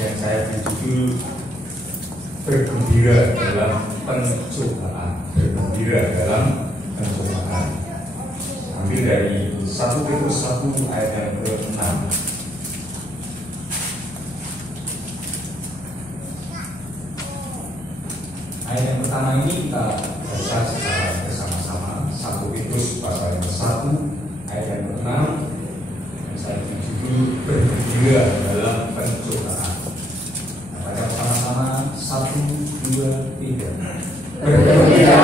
yang saya judul bergembira dalam pencobaan. Bergembira dalam pencobaan. Ambil dari 1 Petrus 1 ayat yang ke-6. Ayat yang pertama ini kita baca secara bersama-sama. 1 Petrus pasal yang ke-1 ayat yang ke-6. Saya judul bergembira dalam pencobaan. Baca bersama-sama 1, 2, 3. Bergembira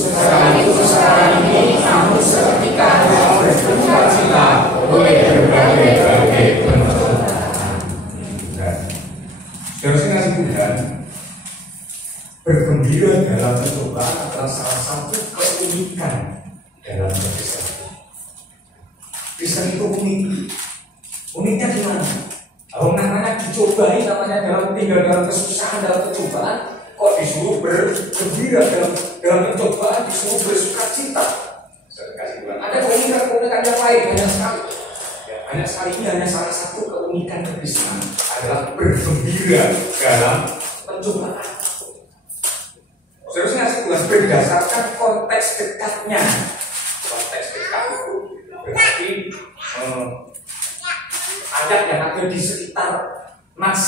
sekarang ini kamu seketika bersuka cita oleh berbagai pencobaan. Terus kasih Tuhan, bergembira dalam pencobaan adalah salah satu keunikan dalam Kristen. Kristen itu unik. Uniknya gimana? Kalau namanya dicobai, namanya dalam tinggal dalam kesusahan, dalam pencobaan, kok disuruh bergembira dalam pencobaan, disuruh bersuka cita. Ada keunikan yang lain, banyak sekali. Ya, banyak sekali. Ini hanya salah satu keunikan kekristenan adalah bergembira dalam pencobaan. Seharusnya sebuah berdasarkan konteks dekatnya. Konteks dekat itu berarti ayat yang ada di sekitar nas.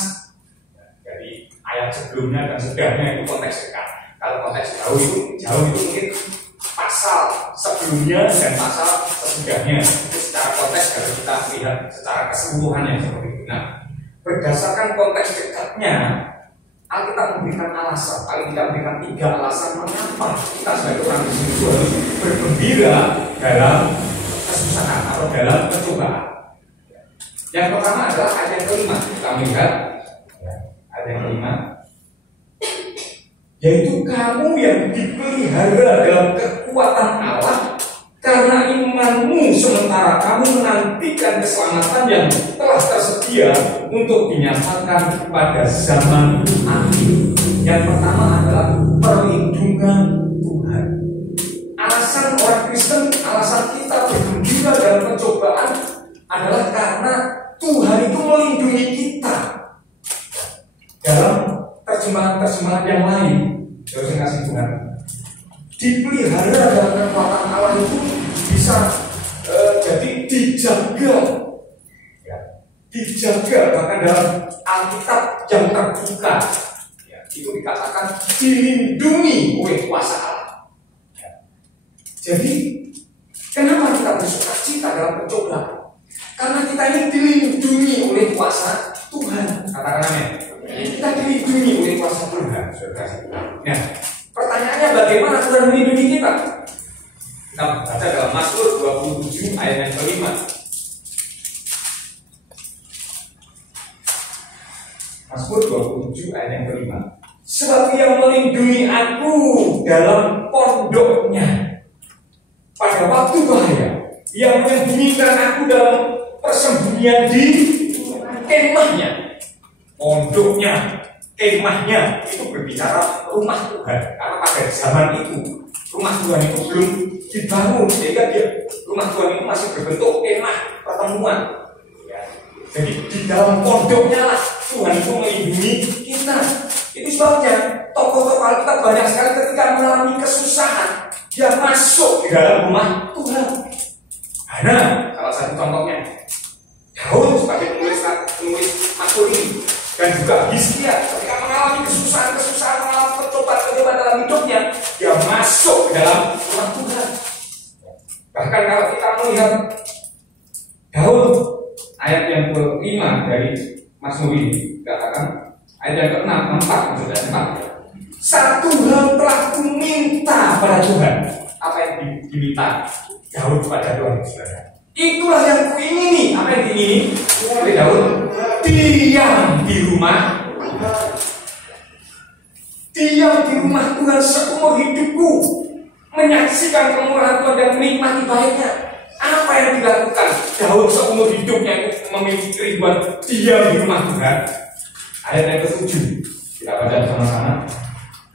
Jadi ayat sebelumnya dan sudahnya itu konteks dekat. Kalau konteks jauh itu mungkin pasal sebelumnya dan pasal sesudahnya. Itu secara konteks harus kita lihat secara keseluruhannya seperti itu. Nah, berdasarkan konteks dekatnya, Alkitab memberikan alasan, paling tidak memberikan 3 alasan mengapa kita sebagai orang Kristen itu harus bergembira dalam kesusahan atau dalam pencobaan. Yang pertama adalah ayat yang kelima. Kita melihat ayat yang kelima, yaitu kamu yang dipelihara dalam kekuatan Allah karena imanmu, sementara kamu menantikan keselamatan yang telah tersedia untuk dinyatakan pada zaman akhir. Yang pertama adalah perlindungan Tuhan. Alasan orang Kristen, alasan kita bergembira dalam pencobaan adalah karena Tuhan itu melindungi kita. Dalam terjemahan-terjemahan yang lain, saya kasih Tuhan, dipelihara dalam kekuatan Allah itu bisa jadi dijaga, ya, dijaga. Bahkan dalam Alkitab yang terbuka, ya, itu dikatakan dilindungi oleh kuasa Allah. Ya. Jadi kenapa kita bersuka cita dalam pencobaan? Karena kita ini dilindungi oleh kuasa Tuhan. Katakan amin. Kita dilindungi oleh kuasa Tuhan. Nah, pertanyaannya bagaimana Tuhan melindungi kita? Kita baca dalam Mazmur 27 ayat yang kelima. Mazmur 27 ayat yang kelima. Sebab Ia melindungi aku dalam pondoknya pada waktu bahaya. Ia menyembunyikan aku dalam persembunyian di kemahnya. Pondoknya, kemahnya itu berbicara rumah Tuhan. Karena pada zaman itu rumah Tuhan itu belum dibangun, sehingga rumah Tuhan itu masih berbentuk kemah pertemuan. Ya. Jadi di dalam pondoknya lah Tuhan itu melindungi kita. Itu sebabnya tokoh-tokoh Alkitab banyak sekali ketika mengalami kesusahan, dia masuk di dalam rumah Tuhan. Nah, salah satu contohnya Daud sebagai penulis Mazmur ini, dan juga Hizkia ketika mengalami kesusahan, mengalami pencobaan dalam hidupnya, dia masuk ke dalam rumah Tuhan. Bahkan kalau kita melihat Daud, ayat yang ke-5 dari Mazmur ini katakan, ayat yang ke-6, 4 maksudnya 4. Satu hal telah kuminta pada Tuhan. Apa yang diminta Daud kepada Tuhan? Itulah yang kuingini. Apa yang diingini oleh Daud? Diam di rumah Tuhan. Diam di rumah Tuhan seumur hidupku, menyaksikan kemurahan Tuhan dan menikmati baiknya. Apa yang dilakukan Daud seumur hidupnya memiliki ribuan diam di rumah Tuhan? Ayat yang ke-7 kita baca sama-sama.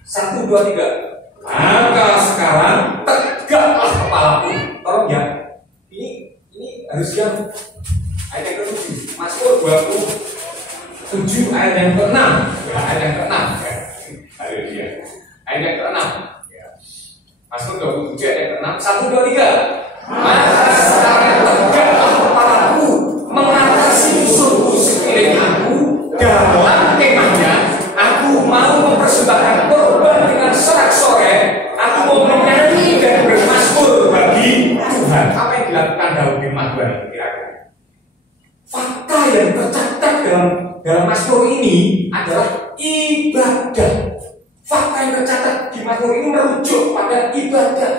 1, 2, 3. Maka sekarang tegaklah kepalaku. Tolong ya, ini harus yang ayat yang ke-7, Mazmur 27 7 ayat yang ke-6. Ya, ayat yang ke-6. Ya. Haleluya. Ayat yang ke-6. Ya. Mazmur 27 ayat yang ke-6. 1, 2, 3. Maka sekarang tegaklah kepalaku mengatasi musuhku sekeliling aku. Dalam kemahnya aku mau mempersembahkan korban dengan sorak-sorai. Aku mau menyanyi dan bermasmur bagi Tuhan. Apa yang dilakukan Daud di Mazmur itu kira-kira? Fakta yang tercatat dalam Mazmur ini adalah ibadah. Fakta yang tercatat di Mazmur ini merujuk pada ibadah.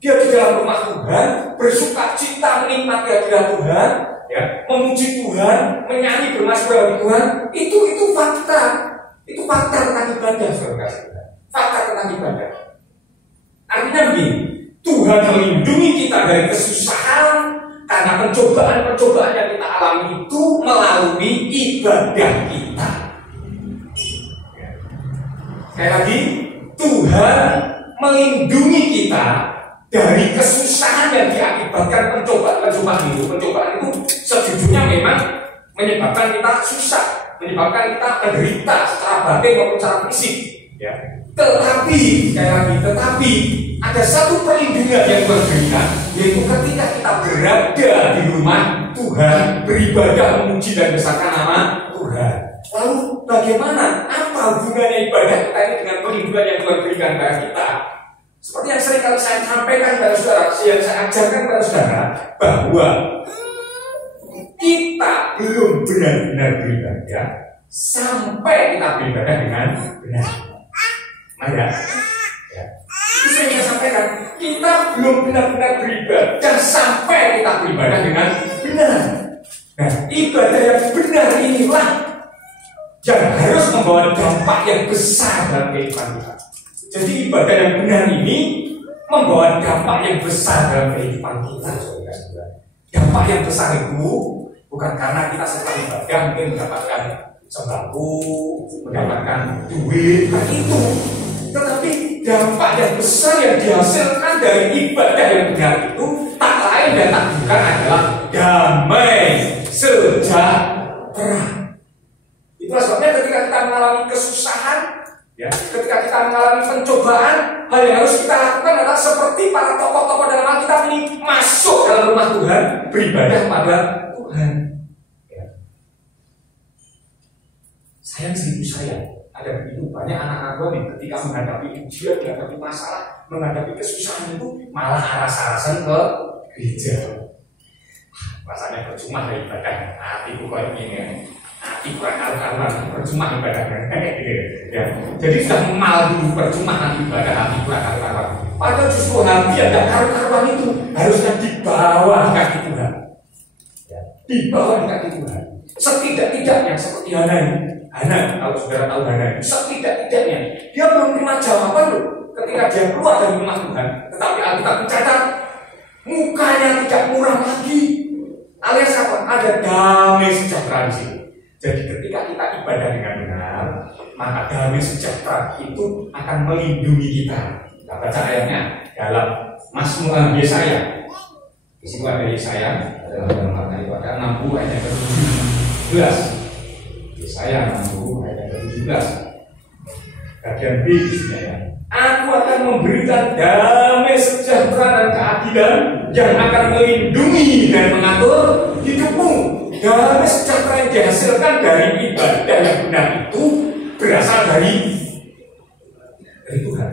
Dia di dalam rumah Tuhan, bersuka cita menikmati hadirat Tuhan, ya, memuji Tuhan, menyanyi bermasmur bagi Tuhan. Itu fakta. Itu fakta tentang ibadah, saudara. Fakta tentang ibadah. Artinya begini, Tuhan melindungi kita dari kesusahan karena pencobaan-pencobaan yang kita alami itu melalui ibadah kita. Sekali lagi, Tuhan melindungi kita dari kesusahan yang diakibatkan pencobaan-pencobaan itu. Pencobaan itu sejujurnya memang menyebabkan kita susah, menyebabkan kita menderita secara batin maupun secara fisik. Ya. Tetapi, sekali lagi, ada satu perlindungan yang Tuhan berikan, yaitu ketika kita berada di rumah Tuhan, beribadah, memuji dan besarkan nama Tuhan. Lalu bagaimana? Apa hubungannya ibadah kita ini dengan perlindungan yang Tuhan berikan kepada kita? Seperti yang sering kali saya sampaikan kepada saudara, yang saya ajarkan kepada saudara, bahwa kita belum benar-benar beribadah sampai kita beribadah dengan benar. Ya. Itu sering saya sampaikan, kita belum benar-benar beribadah sampai kita beribadah dengan benar. Nah, ibadah yang benar inilah yang harus membawa dampak yang besar dalam kehidupan kita. Jadi ibadah yang benar ini membawa dampak yang besar dalam kehidupan kita, saudara-saudara. Dampak yang besar itu bukan karena kita setelah ibadah mungkin mendapatkan sembako, mendapatkan duit, itu. Tetapi dampak yang besar yang dihasilkan dari ibadah yang benar itu tak lain dan tak bukan adalah damai sejahtera. Itulah sebabnya ketika kita mengalami kesusahan, ya, ketika kita mengalami pencobaan, hal yang harus kita lakukan adalah seperti para tokoh-tokoh dalam Alkitab ini masuk dalam rumah Tuhan, beribadah pada Tuhan. Ya. Sayang seribu sayang, ada begitu banyak anak-anak Tuhan yang ketika menghadapi ujian, menghadapi masalah, menghadapi kesusahan itu malah aras-arasan ke gereja. Rasanya percuma dari ibadah, hatiku kayak gini ya. Hati kurang karuan, percuma ibadahnya. Ya. Jadi sudah mal dulu, percuma nanti ibadah, hati kurang karuan. Padahal justru hati yang tidak karuan itu harusnya di bawah kaki Tuhan. Ya. Di bawah kaki Tuhan. Setidak-tidaknya seperti Hana, kalau saudara tahu Hana, setidak-tidaknya dia belum terima jawaban loh ketika dia keluar dari rumah Tuhan. Tetapi Alkitab mencatat mukanya tidak muram lagi. Alias apa? Ada damai sejahtera di sini. Jadi ketika kita ibadah dengan benar, maka damai sejahtera itu akan melindungi kita. Kita baca ayatnya dalam Mazmur Yesaya. Di situ ada Yesaya dalam pada 60 ayat ke-17. Yesaya 60 ayat ke-17. Bagian B di sini ya. Aku akan memberikan damai sejahtera dan keadilan yang akan melindungi dan mengatur hidupmu. Damai sejahtera yang dihasilkan dari ibadah yang benar itu berasal dari Tuhan.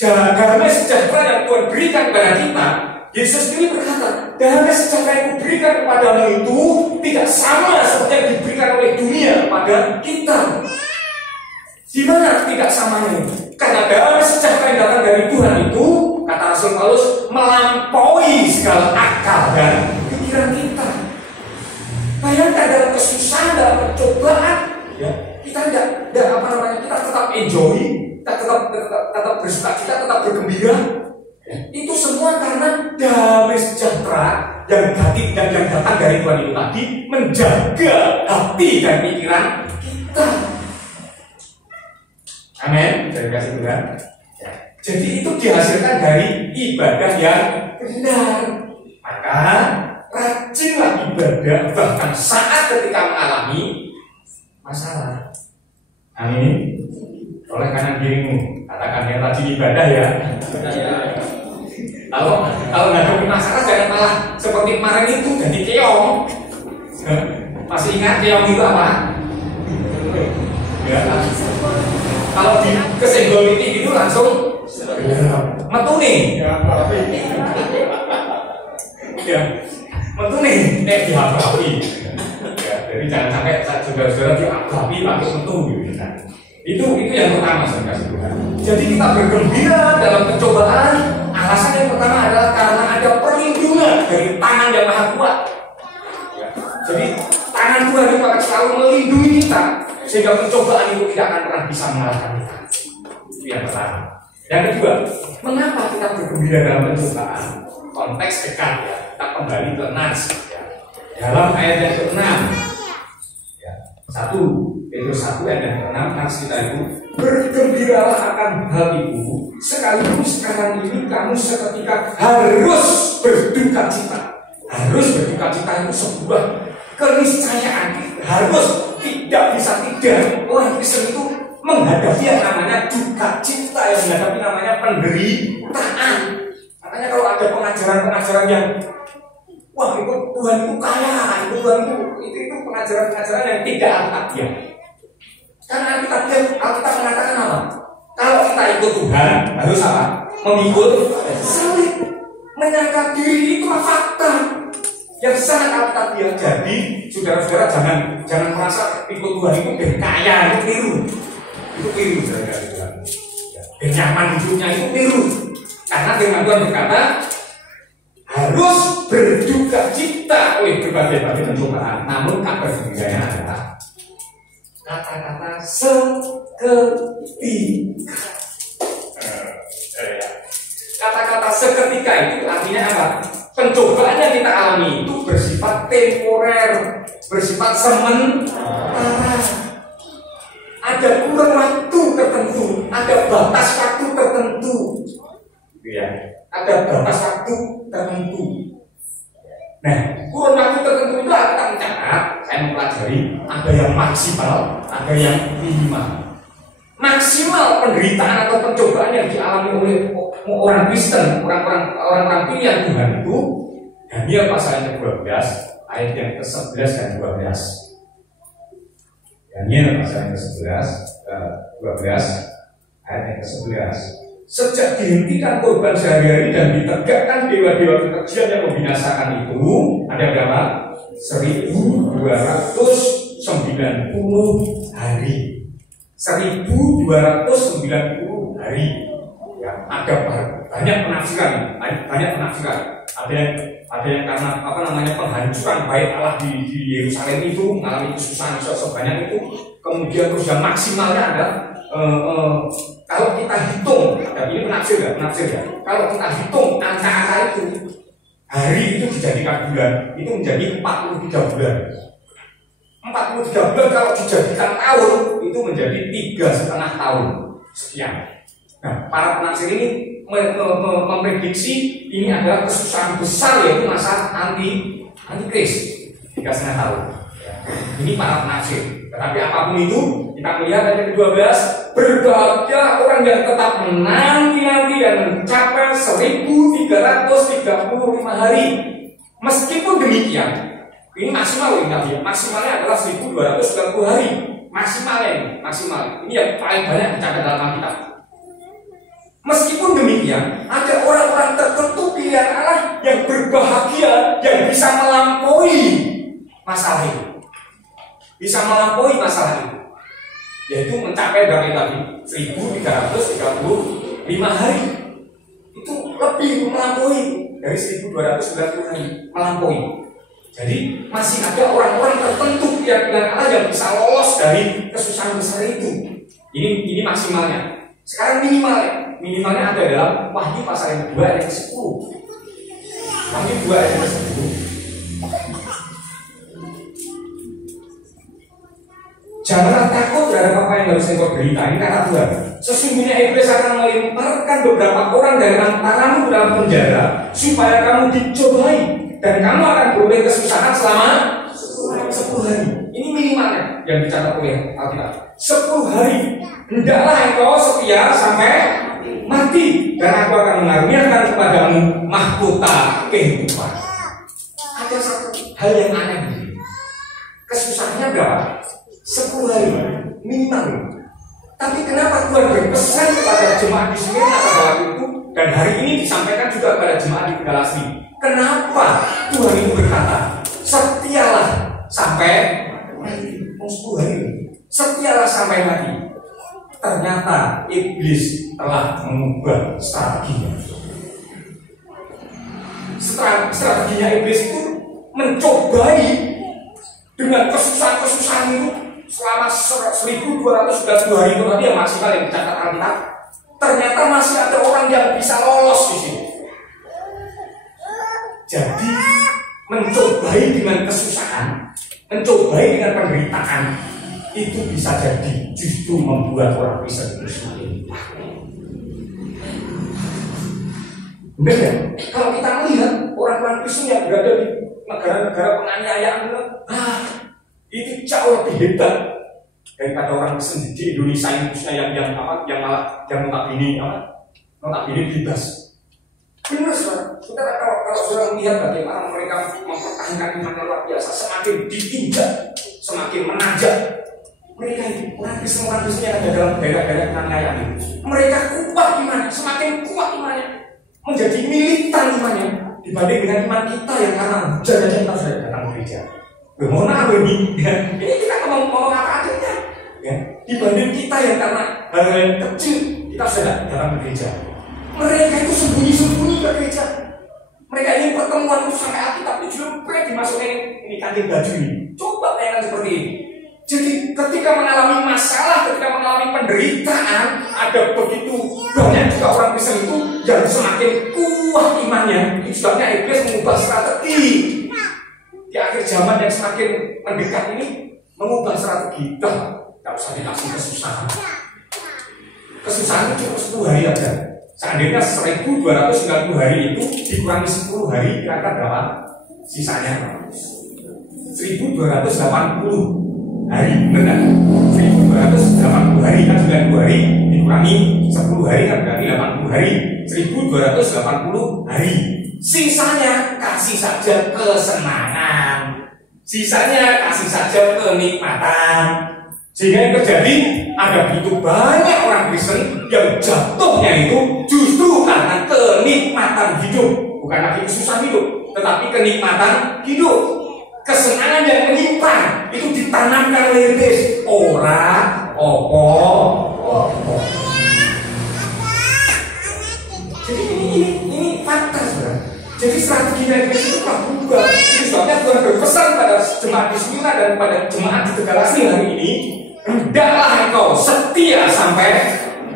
Damai sejahtera yang Tuhan berikan kepada kita, Yesus ini berkata, damai sejahtera yang diberikan kepadamu itu tidak sama seperti yang diberikan oleh dunia kepada kita. Di mana tidak samanya? Karena damai sejahtera yang datang dari Tuhan itu, kata Rasul Paulus, melampaui segala akal dan pikiran kita. Bayangkan dalam kesusahan, dalam pencobaan, ya, kita tidak kita tetap enjoy, kita tetap bersuka cita, tetap bergembira. Ya, itu semua karena damai sejahtera yang datang dari Tuhan itu tadi menjaga hati dan pikiran kita. Amin. Terima kasih Tuhan. Ya, jadi itu dihasilkan dari ibadah yang benar. Maka rajinlah ibadah, bahkan saat ketika mengalami masalah. Amin. Oleh kanan kirimu, katakan yang rajin ibadah ya. Kalau nggak masalah jangan malah seperti kemarin itu jadi keong. Masih ingat keong itu apa? Ya. Kalau di kesenggol titik itu langsung metu nih. Ya, metu nih, dihabapi. Ya, jadi jangan sampai saudara-saudara dihabapi pakai metu gitu kan. Itu yang pertama saya kasih Tuhan. Jadi kita bergembira dalam pencobaan. Alasan yang pertama adalah karena ada perlindungan dari tangan yang maha kuat. Ya. Jadi tangan Tuhan itu akan selalu melindungi kita sehingga pencobaan itu tidak akan pernah bisa mengalahkan kita. Itu yang pertama. Yang kedua, mengapa kita bergembira dalam pencobaan? Konteks dekat ya. Kita kembali ke Nas. Ya. Dalam ayat yang ke-6. Ya. 1 Petrus 1 ayat yang ke-6 Nas kita itu bergembiralah akan hal itu, sekaligus sekarang ini kamu seketika harus berduka cita. Harus berduka cita itu sebuah keniscayaan, harus, tidak bisa tidak. Orang Kristen itu menghadapi yang namanya duka cita, yang menghadapi namanya penderitaan. Makanya kalau ada pengajaran-pengajaran yang wah itu Tuhan itu kaya, itu Tuhan itu pengajaran-pengajaran yang tidak alkitab. Karena Alkitab mengatakan apa? Kalau kita ikut Tuhan harus apa? Mengikut salib. Menyangka diri itu fakta yang sangat alkitabiah. Jadi saudara-saudara jangan merasa ikut Tuhan itu ben kaya, itu keliru. Itu keliru saudara-saudara. Ben nyaman hidupnya itu keliru. Karena firman Tuhan berkata harus berduka cita oleh berbagai-bagai pencobaan. Namun kabar gembiranya adalah kata-kata seketika. Kata-kata seketika itu artinya apa? Pencobaan yang kita alami itu bersifat temporer, bersifat sementara. Ada kurun waktu tertentu, ada batas waktu tertentu. Ya, ada batas waktu tertentu. Nah, kurun waktu tertentu itu kita mencatat, saya mempelajari ada yang maksimal, ada yang minimal. Maksimal penderitaan atau pencobaan yang dialami oleh orang Kristen, orang-orang pilihan Tuhan itu, Daniel pasal yang ke-12, ayat yang ke-11 dan 12. Daniel pasal yang ke-11, 12, ayat yang ke-11. Sejak dihentikan korban sehari-hari dan ditegakkan dewa-dewa kekejian yang membinasakan itu, ada berapa? 1290 hari. 1290 hari. Ya, ada banyak penafsiran, Ada yang karena apa namanya penghancuran bait Allah di Yerusalem itu mengalami kesusahan sebanyak itu. Kemudian terus yang maksimalnya ada kalau kita hitung, dan ini penafsir ya. Kalau kita hitung angka-angka itu, hari itu dijadikan bulan, itu menjadi 43 bulan. 43 bulan kalau dijadikan tahun, itu menjadi 3,5 tahun sekian. Nah, para penafsir ini memprediksi ini adalah kesusahan besar, yaitu masa antikris 3,5 tahun. Ini para penafsir. Tetapi apapun itu, kita melihat ayat ke-12, berbahagia orang yang tetap menanti-nanti dan mencapai 1335 hari. Meskipun demikian, ini maksimal ini, maksimalnya adalah 1290 hari. Maksimal. Ini yang paling banyak dicapai dalam Alkitab. Meskipun demikian, ada orang-orang tertentu pilihan Allah yang berbahagia, yang bisa melampaui masalah itu. Yaitu mencapai berapa tadi? 1335 hari. Itu lebih melampaui dari 1290 hari, melampaui. Jadi masih ada orang-orang tertentu yang Allah yang bisa lolos dari kesusahan besar itu. Ini maksimalnya. Sekarang minimalnya ada dalam Wahyu pasal yang 2 ayat 10. Wahyu 2 ayat 10. Janganlah takut terhadap apa yang harus engkau derita. Ini kata Tuhan. Sesungguhnya iblis akan melemparkan beberapa orang dari antaramu dalam penjara supaya kamu dicobai dan kamu akan beroleh kesusahan selama 10 hari. Ini minimalnya. yang dicatat oleh Alkitab. 10 hari hendaklah engkau setia sampai mati, dan aku akan mengaruniakan kepadamu mahkota kehidupan. Ada satu hal yang aneh begini. Kesusahannya berapa? 10 hari minimal. Tapi kenapa Tuhan berpesan kepada jemaat di Smyrna pada waktu itu, dan hari ini disampaikan juga kepada jemaat di Galatia? Kenapa Tuhan itu berkata, setialah sampai mati? 10 hari, setialah sampai mati. Ternyata iblis telah mengubah strateginya. Strateginya iblis itu mencobai dengan kesusahan-kesusahan itu selama 1290 hari itu tadi yang maksimal yang dicatat Alkitab. Ternyata masih ada orang yang bisa lolos di sini. Jadi mencobai dengan kesusahan, mencobai dengan penderitaan, itu bisa jadi justru membuat orang Kristen itu semakin takut. Benar ya? Kalau kita melihat orang-orang Kristen yang berada di negara-negara penganiayaan, itu jauh lebih hebat daripada orang Kristen di Indonesia yang khususnya yang notabene bebas. Benar, saudara. Saudara, kalau saudara melihat bagaimana mereka mempertahankan iman luar biasa, semakin diinjak, semakin menanjak. Mereka itu orang Kristen yang ada dalam daerah-daerah penganiayaan itu, mereka kuat imannya, semakin kuat imannya, menjadi militan imannya dibanding dengan iman kita yang karena hujan saja kita sudah datang ke gereja. Mohon maaf ini kita ngomong apa adanya, ya. Dibanding kita yang karena hal yang kecil kita sudah datang ke gereja. Mereka itu sembunyi-sembunyi ke gereja. Mereka ingin pertemuan itu sampai hati, tapi juga dimasukin ini kantin baju ini. Coba bayangkan seperti ini. Jadi ketika mengalami masalah, ketika mengalami penderitaan, ada begitu banyak juga orang Kristen itu yang semakin kuat imannya. Itu sebabnya iblis mengubah strategi. Di akhir zaman yang semakin mendekat ini, mengubah strategi. Tidak usah dikasih kesusahan. Kesusahan itu cuma 10 hari aja. Seandainya 1290 hari itu dikurangi 10 hari, kira-kira berapa? Sisanya 1280 hari, benar? 1280 hari kan 90 hari dikurangi 10 hari kan berarti 80 hari. 1280 hari. Sisanya kasih saja kesenangan. Sisanya kasih saja kenikmatan. Sehingga yang terjadi ada begitu banyak orang Kristen yang jatuhnya itu justru karena kenikmatan hidup, bukan lagi kesusahan hidup, tetapi kenikmatan hidup. Kesenangan yang menyimpang itu ditanamkan oleh iblis. Ora opo. Jadi ini fakta, saudara. Jadi strategi iblis itu telah berubah. Itu sebabnya Tuhan berpesan pada jemaat di Smyrna dan pada jemaat di Galatia hari ini, hendaklah engkau setia sampai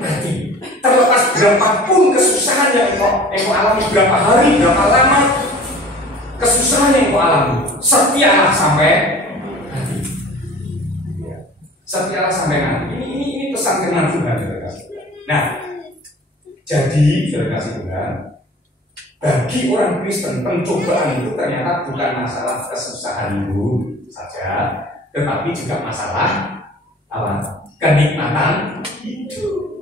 mati. Terlepas berapapun kesusahan yang engkau alami, berapa hari, berapa lama kesusahan yang kau alami, setialah sampai mati. Setialah sampai mati. Ini pesan firman Tuhan, saudara. Nah, jadi saudara kasih Tuhan, bagi orang Kristen pencobaan itu ternyata bukan masalah kesusahan itu saja, tetapi juga masalah apa? Kenikmatan hidup.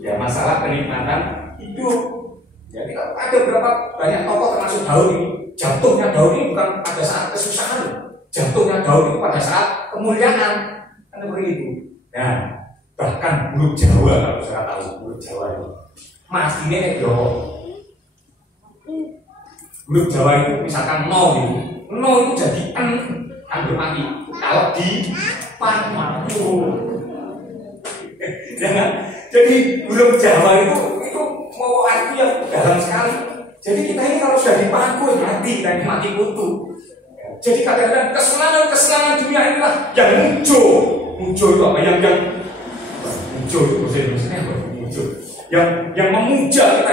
Ya, masalah kenikmatan hidup. Jadi ada berapa banyak tokoh termasuk Daud ini. Jatuhnya Daud ini bukan pada saat kesusahan, jatuhnya Daud itu pada saat kemuliaan, kan seperti itu. Nah, bahkan huruf Jawa, kalau saya tahu huruf Jawa itu matinya kayak Jawa. Huruf Jawa itu misalkan no gitu, no itu jadi hampir mati. Kalau di mati, ya kan? Jadi huruf Jawa itu mau arti yang dalam sekali. Jadi kita ini kalau sudah dipaku mati dan mati kutu. Jadi kadang-kadang kesenangan dunia inilah yang muncul itu apa? Yang muncul itu bahasa Indonesia apa? Muncul. Yang memuja kita,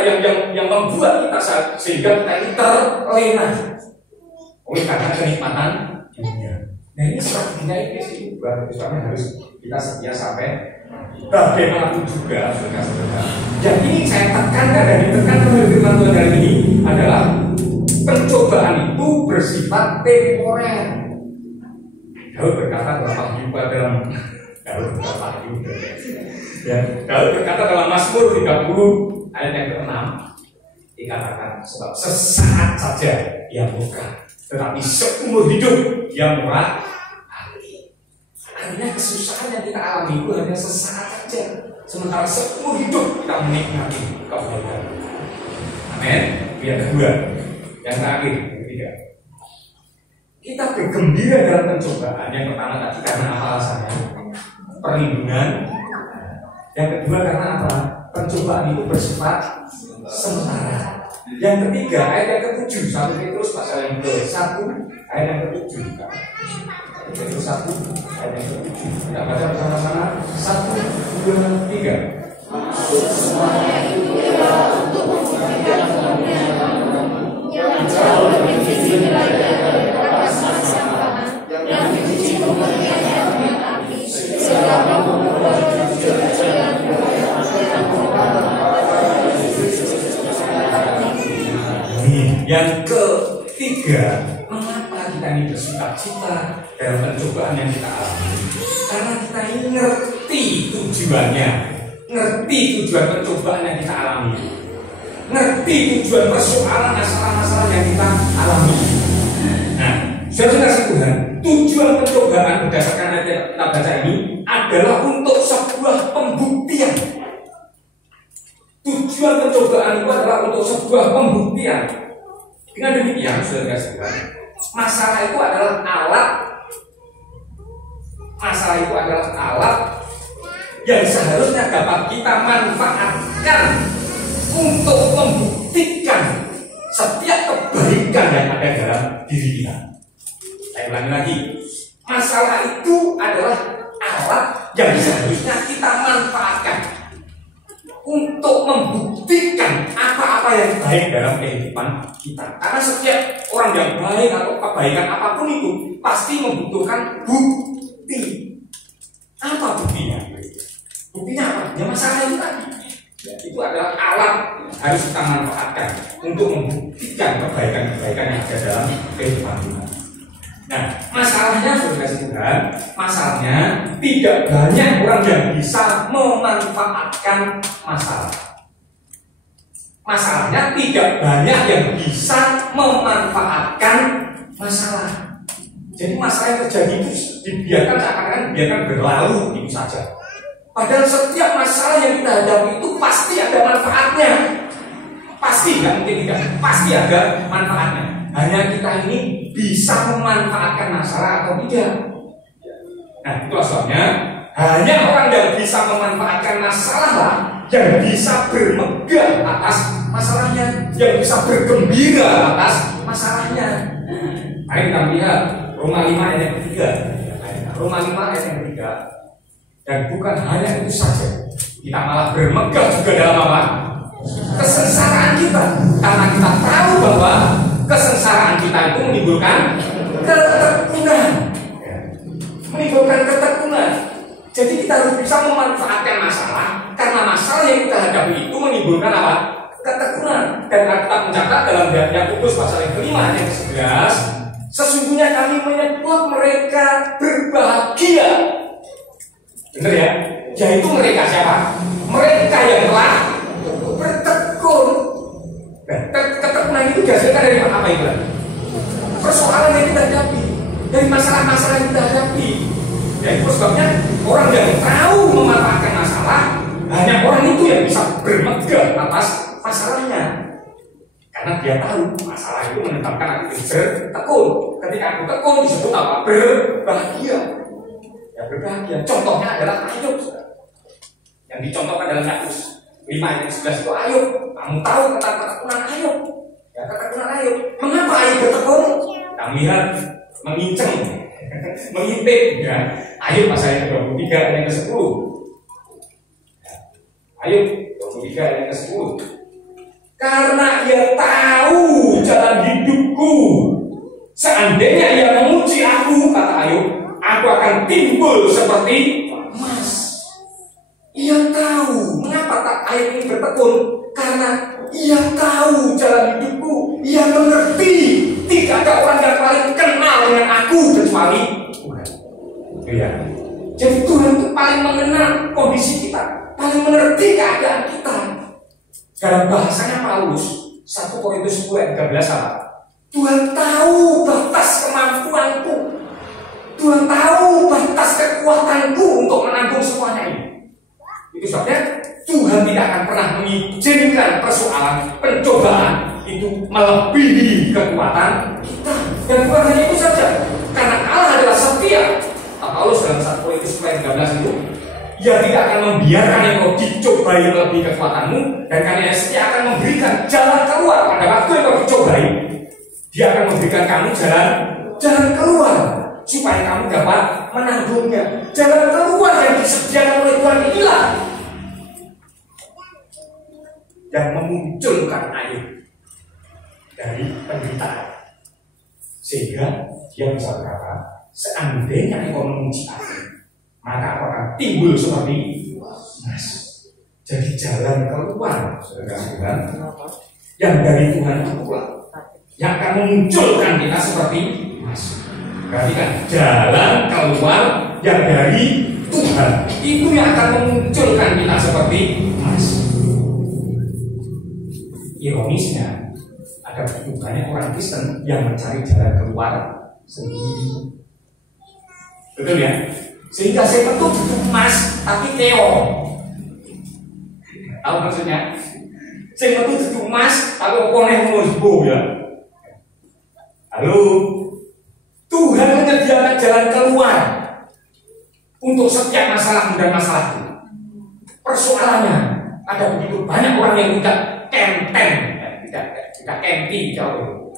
yang membuat kita sehingga kita ini terlena oleh karena kenikmatan dunia. Nah ini strateginya itu sebabnya harus kita setia sampai bagaimanapun juga, saudara-saudara. Yang ini saya tekankan dan ditekankan oleh firman Tuhan hari ini adalah pencobaan itu bersifat temporer. Daud berkata dalam Daud berkata dalam Mazmur 30 ayat yang ke-6 dikatakan, sebab sesaat saja dia murka, tetapi seumur hidup dia murah hati. Artinya kesusahan yang kita alami itu hanya sesaat saja, sementara seumur hidup kita menikmati kebaikan. Amin. Yang kedua, yang terakhir, yang ketiga, kita bergembira dalam pencobaan. Yang pertama tadi karena apa alasannya? Perlindungan. Yang kedua karena apa? Pencobaan itu bersifat sementara. Yang ketiga ayat yang ke-7, 1 Petrus pasal yang ke-1 ayat yang ke-7. Petrus 1 ayat yang ke-7. Kita baca bersama-sama. 1, 2, 3. Semuanya itu untuk menjadikan yang jauh lebih tinggi daripada batas masyarakat, yang dicuci kemuliaan yang api, sehingga membuat jalan-jalan yang ketiga, mengapa kita ini bersukacita dalam pencobaan yang kita alami? Karena kita ini ngerti tujuannya, ngerti tujuan pencobaan yang kita alami, ngerti tujuan persoalan masalah-masalah yang kita alami. Nah, saudara kasih Tuhan, tujuan pencobaan berdasarkan ayat yang kita baca ini adalah untuk sebuah pembuktian. Tujuan pencobaan itu adalah untuk sebuah pembuktian. Dengan demikian, saudara kasih Tuhan, masalah itu adalah alat. Masalah itu adalah alat yang seharusnya dapat kita manfaatkan untuk membuktikan setiap kebaikan yang ada dalam diri kita. Saya ulangi lagi, masalah itu adalah alat yang seharusnya kita manfaatkan untuk membuktikan apa-apa yang baik dalam kehidupan kita. Karena setiap orang yang baik atau kebaikan apapun itu pasti membutuhkan bukti. Apa buktinya? Buktinya apa? Ya masalah itu tadi. Ya, itu adalah alat harus kita manfaatkan untuk membuktikan kebaikan-kebaikan yang ada dalam kehidupan kita. Nah, masalahnya saudara Tuhan, masalahnya tidak banyak orang yang bisa memanfaatkan masalah. Masalahnya tidak banyak yang bisa memanfaatkan masalah. Jadi masalah yang terjadi itu dibiarkan seakan-akan dibiarkan berlalu gitu saja. Padahal setiap masalah yang kita hadapi itu pasti ada manfaatnya. Pasti, nggak mungkin tidak. Pasti ada manfaatnya. Hanya kita ini bisa memanfaatkan masalah atau tidak. Nah, itu sebabnya hanya orang yang bisa memanfaatkan masalah yang bisa bermegah atas masalahnya, yang bisa bergembira atas masalahnya. Mari kita lihat Roma 5 ayat yang ketiga. Roma 5 ayat yang ketiga. Dan bukan hanya itu saja, kita malah bermegah juga dalam apa? Kesengsaraan kita. Karena kita tahu bahwa kesengsaraan kita itu menimbulkan ketekunan. Menimbulkan ketekunan. Jadi kita harus bisa memanfaatkan masalah, karena masalah yang kita hadapi itu menimbulkan apa? Ketekunan. Dan Alkitab mencatat dalam Yakobus pasal yang ke-5 ayat yang ke-11, sesungguhnya kami menyebut mereka berbahagia. Benar ya? Yaitu mereka siapa? Mereka yang telah bertekun. Nah, ketekunan itu dihasilkan dari apa itu? Persoalan yang kita hadapi, dari masalah-masalah yang kita hadapi. Ya, itu sebabnya orang yang tahu memanfaatkan masalah, hanya orang itu yang bisa bermegah atas masalahnya. Karena dia tahu masalah itu menetapkan aku bertekun. Ketika aku tekun disebut apa? Berbahagia. Ya, berbahagia. Contohnya adalah Ayub. Yang dicontohkan dalam Yakobus 5 ayat 11 itu Ayub. Kamu tahu tentang ketekunan Ayub. Ya, ketekunan Ayub. Mengapa Ayub bertekun? Kami lihat menginceng, mengintip. Ya. Ayub pasal yang ke-23 ayat yang ke-10. Ya. Ayub 23 ayat yang ke-10. Karena ia tahu jalan hidupku. Seandainya ia memuji aku, kata Ayub, aku akan timbul seperti emas. Ia tahu. Mengapa tak ayat ini bertekun? Karena ia tahu jalan hidupku. Ia mengerti tidak ada orang yang paling kenal dengan aku kecuali Tuhan. Ya. Jadi Tuhan itu paling mengenal kondisi kita, paling mengerti keadaan kita. Dalam bahasanya Paulus 1 Korintus 10 ayat 13 apa? Tuhan tahu batas kemampuanku, Tuhan tahu batas kekuatanku untuk menanggung semuanya ini. Itu sebabnya Tuhan tidak akan pernah mengizinkan persoalan, pencobaan itu melebihi kekuatan kita. Dan bukan hanya itu saja, karena Allah adalah setia. Paulus dalam 1 Korintus 10 ayat 13 itu, Ia tidak akan membiarkan engkau dicobai melebihi kekuatanmu, dan karena Ia setia akan memberikan jalan keluar pada waktu engkau dicobai. Dia akan memberikan kamu jalan keluar supaya kamu dapat menanggungnya. Jalan keluar yang disediakan oleh Tuhan inilah yang memunculkan air dari penderitaan, sehingga dia bisa berkata, seandainya engkau memuji aku, maka aku akan timbul seperti emas. Jadi jalan keluar, saudara-saudara, yang dari Tuhan itu pula yang akan memunculkan kita seperti emas. Berarti kan jalan keluar yang dari Tuhan itu yang akan memunculkan kita seperti emas. Ironisnya, ada begitu banyak orang Kristen yang mencari jalan keluar sendiri. Betul ya? Sehingga saya itu butuh emas tapi Theo. Tahu maksudnya? Saya itu butuh emas tapi oponnya musbo ya. Halo, Tuhan menyediakan jalan keluar untuk setiap masalahmu dan masalahku. Persoalannya, ada begitu banyak orang yang tidak kenten, tidak kenti,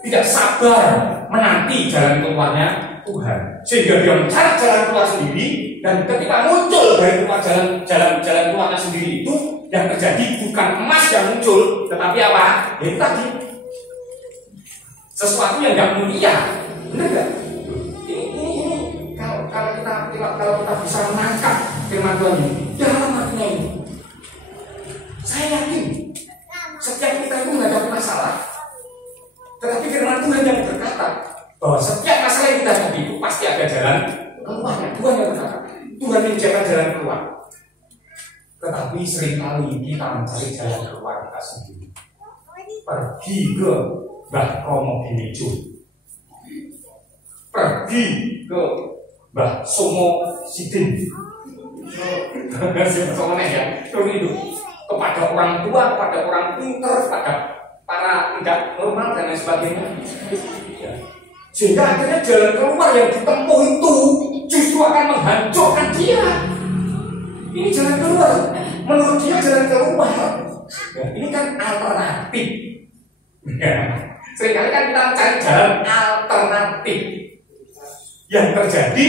tidak sabar menanti jalan keluarnya Tuhan, sehingga dia mencari jalan keluar sendiri. Dan ketika muncul dari jalan keluarnya sendiri itu, yang terjadi bukan emas yang muncul, tetapi apa? Itu tadi sesuatu yang tidak mulia, benar nggak? Ini kalau kita bisa menangkap firman Tuhan ini dalam artinya ini, saya yakin setiap kita itu menghadapi masalah, tetapi firman Tuhan yang berkata bahwa setiap masalah yang kita hadapi itu pasti ada jalan keluarnya. Tuhan yang berkata, Tuhan menyediakan jalan keluar. Tetapi seringkali kita mencari jalan keluar kita sendiri. Pergi ke Mbah Romo Binijo, pergi ke Mbah Somo Sidin, ya, itu kepada orang tua, kepada orang pinter, kepada para tidak normal dan lain sebagainya. Sehingga akhirnya jalan keluar yang ditempuh itu justru akan menghancurkan dia. Ini jalan keluar, menurut dia jalan keluar. Ini kan alternatif. Seringkali kan kita mencari jalan alternatif. Yang terjadi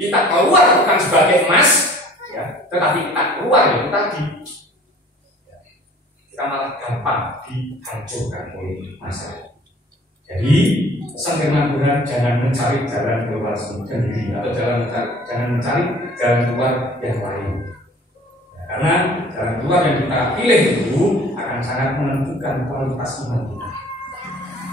kita keluar bukan sebagai emas, ya, tetapi kita keluar itu tadi kita malah gampang dihancurkan oleh masalah. Jadi pesan firman Tuhan, jangan mencari jalan keluar sendiri, atau jangan mencari jalan keluar yang lain. Ya, karena jalan keluar yang kita pilih itu akan sangat menentukan kualitas iman kita.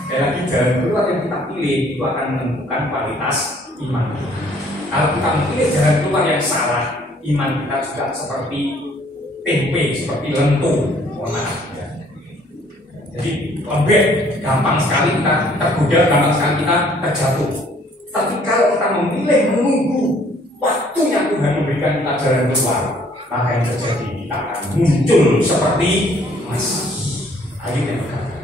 Sekali lagi, jalan keluar yang kita pilih itu akan menentukan kualitas iman kita. Kalau kita memilih jalan keluar yang salah, iman kita juga seperti tempe, seperti lentur. Mohon maaf ya. Jadi lembek, gampang sekali kita tergoda, gampang sekali kita terjatuh. Tapi kalau kita memilih menunggu waktunya Tuhan memberikan kita jalan keluar, maka yang terjadi kita akan muncul seperti emas. Ayat yang berkata,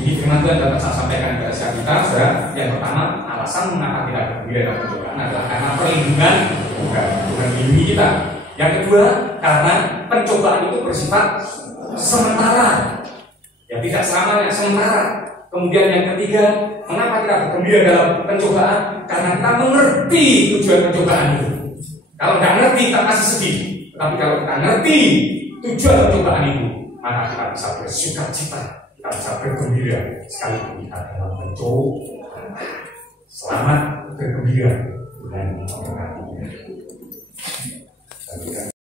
ini firman Tuhan dapat saya sampaikan kepada kita, saudara. Yang pertama, alasan mengapa kita bergembira dalam pencobaan adalah karena perlindungan Tuhan. Tuhan melindungi kita. Yang kedua, karena pencobaan itu bersifat sementara, ya tidak selamanya, sementara. Kemudian yang ketiga, mengapa kita bergembira dalam pencobaan? Karena kita mengerti tujuan pencobaan itu. Kalau tidak ngerti, kita masih sedih. Tapi kalau kita ngerti tujuan pencobaan itu, maka kita bisa bersuka cita, kita bisa bergembira sekalipun kita dalam pencobaan. Selamat bergembira, Tuhan memberkati.